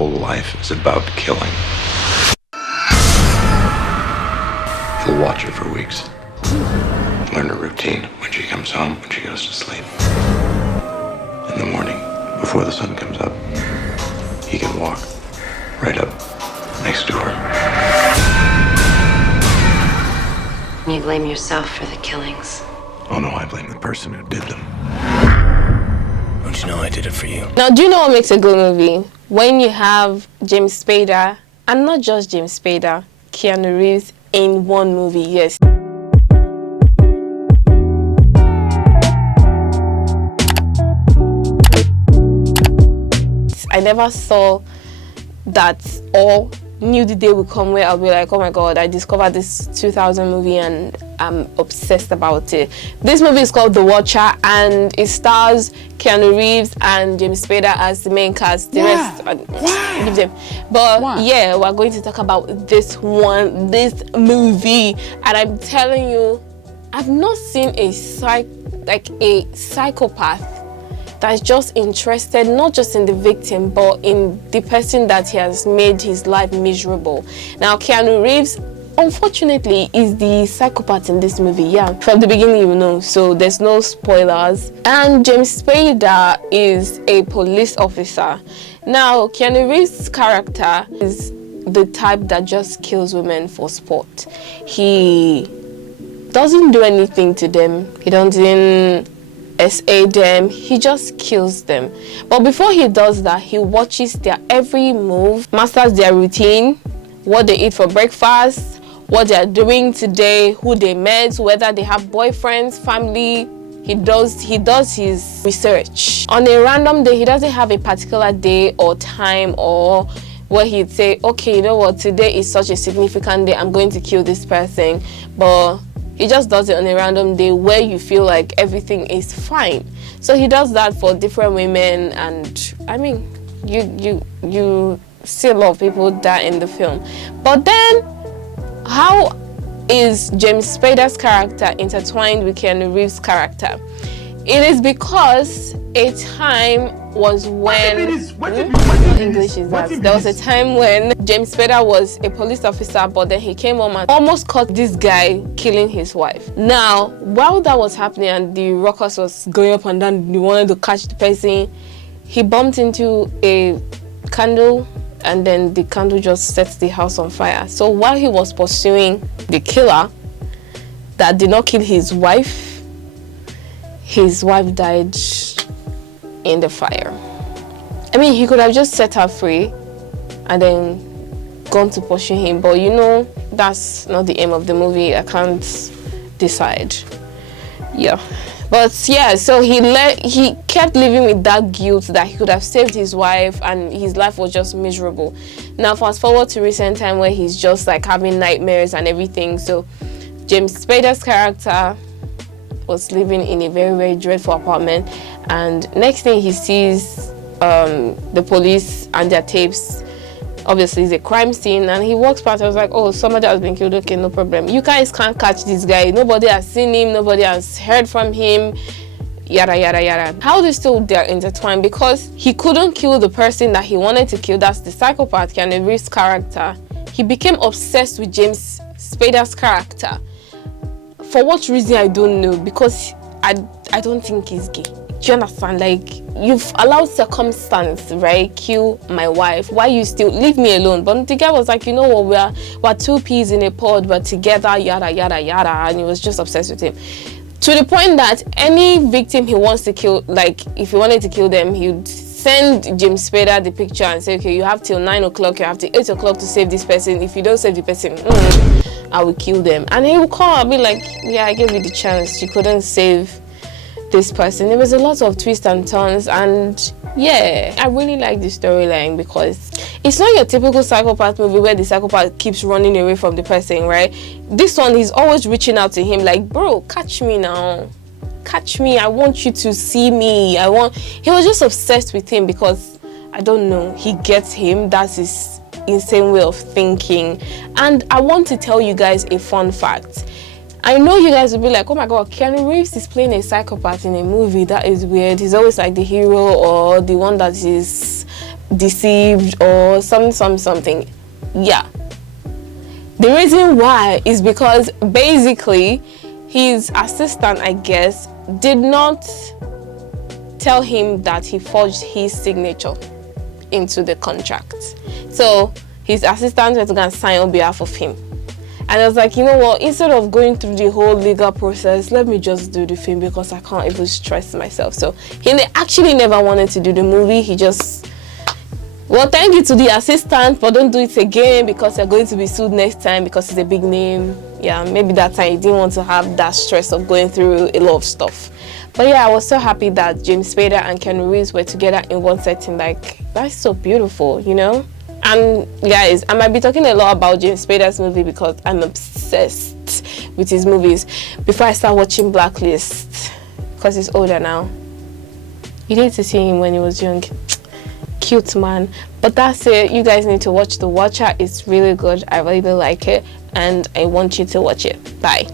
whole life is about killing. You'll watch her for weeks. Learn her routine when she comes home, when she goes to sleep. In the morning, before the sun comes up, he can walk right up next to her. You blame yourself for the killings. Oh no, I blame the person who did them. Don't you know I did it for you? Now, do you know what makes a good movie? When you have James Spader, and not just James Spader, Keanu Reeves in one movie, yes. I never saw that or knew the day would come where I'll be like, oh my god, I discovered this 2000 movie and I'm obsessed about it. This movie is called The Watcher and it stars Keanu Reeves and James Spader as the main cast. The rest, leave them. But yeah, we're going to talk about this movie, and I'm telling you, I've not seen a psychopath that's just interested not just in the victim but in the person that he has made his life miserable. Now, Keanu Reeves, unfortunately, is the psychopath in this movie. Yeah, from the beginning, you know, so there's no spoilers. And James Spader is a police officer. Now, Keanu Reeves' character is the type that just kills women for sport. He doesn't do anything to them. He doesn't SA them, he just kills them. But before he does that, he watches their every move, masters their routine, what they eat for breakfast, what they are doing today, who they met, whether they have boyfriends, family. He does his research. On a random day, he doesn't have a particular day or time or where he'd say, okay, you know what, today is such a significant day, I'm going to kill this person. But he just does it on a random day where you feel like everything is fine. So he does that for different women, and I mean, you see a lot of people die in the film. But then, how is James Spader's character intertwined with Keanu Reeves' character? It is because a time was when there was a time when James Spader was a police officer, but then he came home and almost caught this guy killing his wife. Now, while that was happening and the ruckus was going up and down, he wanted to catch the person, he bumped into a candle and then the candle just sets the house on fire. So while he was pursuing the killer that did not kill his wife died in the fire. I mean, he could have just set her free and then gone to pursue him, but you know, that's not the aim of the movie. I can't decide. Yeah. But yeah, so he kept living with that guilt that he could have saved his wife and his life was just miserable. Now, fast forward to recent time where he's just like having nightmares and everything. So James Spader's character was living in a very, very dreadful apartment, and next thing he sees the police and their tapes. Obviously it's a crime scene, and he walks past. I was like, oh, somebody has been killed. Okay, no problem. You guys can't catch this guy. Nobody has seen him, nobody has heard from him, yada yada yada. How they still they're intertwined? Because he couldn't kill the person that he wanted to kill. That's the psychopath Keanu Reeves' character. He became obsessed with James Spader's character. For what reason, I don't know, because I don't think he's gay. Do you understand? Like, you've allowed circumstance, right, kill my wife. Why you still leave me alone? But the guy was like, you know what, we're two peas in a pod, we're together, yada yada yada, and he was just obsessed with him. To the point that any victim he wants to kill, like if he wanted to kill them, he'd send James Spader the picture and say, okay, you have till 9 o'clock, you have till 8 o'clock to save this person. If you don't save the person, I will kill them. And he will call and be like, yeah, I gave you the chance, you couldn't save this person. There was a lot of twists and turns, and yeah, I really like the storyline because it's not your typical psychopath movie where the psychopath keeps running away from the person, right? This one, he's always reaching out to him like, bro, catch me now, catch me, I want you to see me. He was just obsessed with him because, I don't know, he gets him. That's his insane way of thinking. And I want to tell you guys a fun fact. I know you guys will be like, oh my god, Keanu Reeves is playing a psychopath in a movie. That is weird. He's always like the hero or the one that is deceived or something. Yeah. The reason why is because basically his assistant, I guess, did not tell him that he forged his signature into the contract. So his assistant went to go and sign on behalf of him. And I was like, you know what, instead of going through the whole legal process, let me just do the film because I can't even stress myself. So he actually never wanted to do the movie. He just, well, thank you to the assistant, but don't do it again because you're going to be sued next time because it's a big name. Yeah, maybe that time he didn't want to have that stress of going through a lot of stuff. But yeah, I was so happy that James Spader and Keanu Reeves were together in one setting. Like, that's so beautiful, you know? And guys, I might be talking a lot about James Spader's movie because I'm obsessed with his movies. Before I start watching Blacklist, because he's older now. You need to see him when he was young. Cute man. But that's it. You guys need to watch The Watcher. It's really good. I really like it and I want you to watch it. Bye.